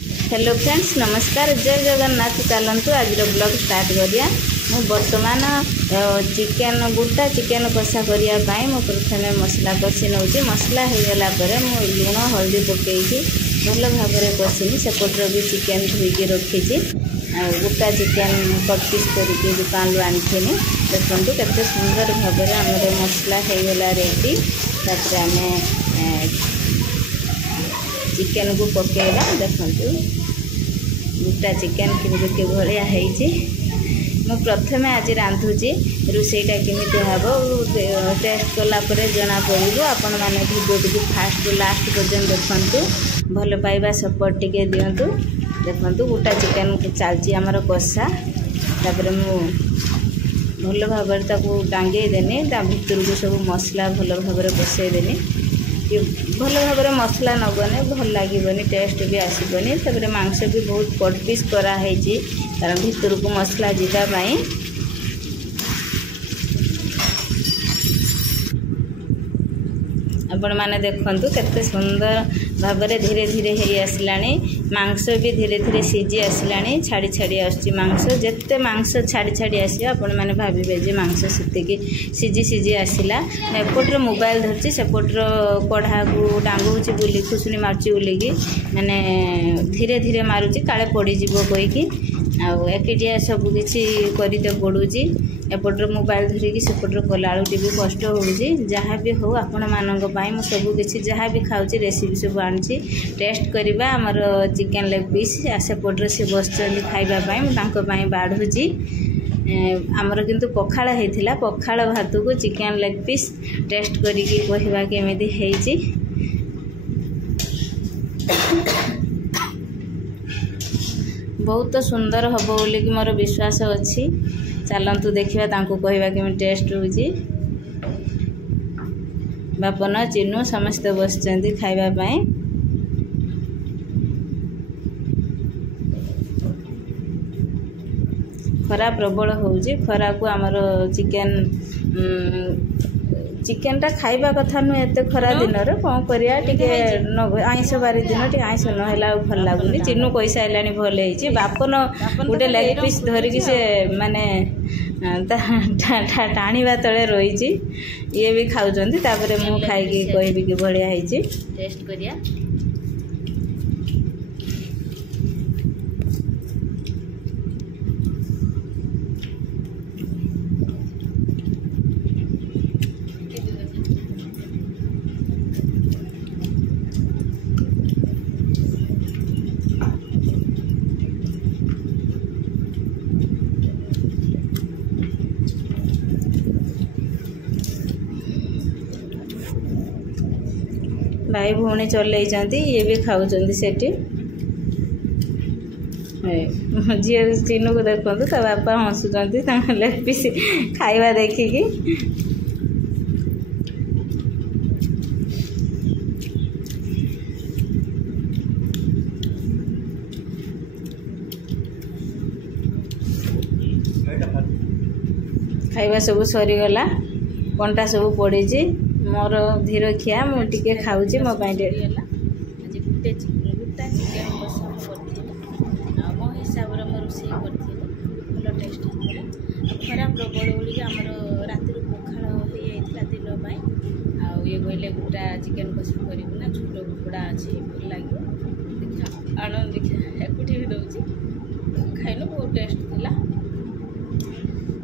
Hello friends नमस्कार जय जगन्नाथ। चलतु आज ब्लॉग स्टार्ट करिया। मु बर्तमान चिकेन गुटा चिकेन कषा करने मु प्रथम मसला कषि नौची। मसला हो गला मु लुण हल्दी पकईकी भल भाव में कषिनी। सेपटर भी चिकेन धोईकी रखी गुटा चिकेन कट पिस करके दुकान आनी देखु केते सुंदर भाव में आम मसला हो गला रेडी। तापर आम चिकेन को पकेगा देखु गुटा चिकेन केमती भाया मु प्रथम आज रांधुची रोसईटा केमिति हम टेस्ट कलापर जना पड़ो। आपण मैंने वीडियो टी फास्ट लास्ट पर्यंत देखु भल पाइबा सपोर्ट टिके दिंतु। देखु गुटा चिकेन चलती आमर कषा तापर मु भल भाव टांगे देनी भितर को सब मसला भल भाव में कषेदेनी। भल भाव में मसला नगने भल लगे टेस्ट भी आसबनी। तापर मांस भी बहुत कट पिस कराई कारण भितर को मसला जावाई। आपण मैंने देखु केते सुंदर भाव में धीरे धीरे ही आसला। मांस भी धीरे धीरे सीझी आसला छाड़ी छाड़ी आसुची मांस। जिते मांस छाड़ी छाड़ी आस आपण मैंने भावे जे मांस सेतिकी सीझी सीझी आसला। एपटर मोबाइल धरची सेपटर कढ़ा को टांगुची बुली खुशुनी मारुची बुलिकी मैंने धीरे धीरे मारुची काले पड़ीजी कहीकि आकिटिया सबकि करते पड़ुची। एपटर मोबाइल धरिकी सेपटर कला भी कष्ट होगी। जहाँ भी हो आपण मानी सबकि जहाँ भी खाऊँ रेसिपी सब आनी टेस्ट करवा। आमर चिकेन लेग पीस सेपटर से बस खावाई बाढ़ुची। आमर किंतु पखाड़ होता पखाड़ भात को चिकेन लेग पीस टेस्ट करिकी कहवा केमिति हेची। बहुत सुंदर हम बोली कि मोर विश्वास अच्छी। चलतु देखा कहवा केमी टेस्ट होची। बापन चिन्नू समस्ते बसचंदी खाइबापी। खरा प्रबल होची। खरा को आमर चिकेन टा खाइबा कथा नुहे एत खरा दिन कौन करिया आइंस बारी दिन टे आइंस नहला भल लगुनि। चिन्नू कही सारा भल होती। बापन गोटे लेग पीस धरिकी से माने टाणीबा तले रही ये भी खाऊँ। तापर मु खाई कहबी कि बढ़िया होती टेस्ट करिया। भाई भौणी चल ये भी खाऊँ से झील चिन्नू को देखु ता बापा हसुँच लेग पीस खाइबा देखिकी। खाइबा सब सरीगला कंटा सब पड़ी मोर धीर खिया मुझे खाऊँ मो डेरीगला। आज गुटा चिकेन कषा मो हिसाब से मोर रोसे करी भल टेस्ट होगा। खरा प्रबल बोली आमर राति पखाड़ हो जाता दिन ये कहले गुटा चिकेन कषा करूँ छोट कुकुड़ा अच्छी भल लगे देखा आण देखा एकुटी भी दूसरी खाइल बहुत टेस्ट था।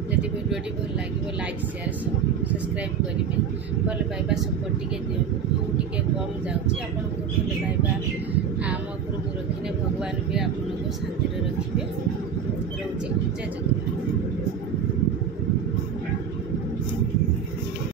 जदि वीडियोटी भल लगे लाइक शेयर सब्सक्राइब करेंगे। भल पाइबा सपोर्ट टिके दिंतु टे कम जाऊँगी आपन भल पाइबा आम उपरको रखिने भगवान भी आपन को शांति रखिए।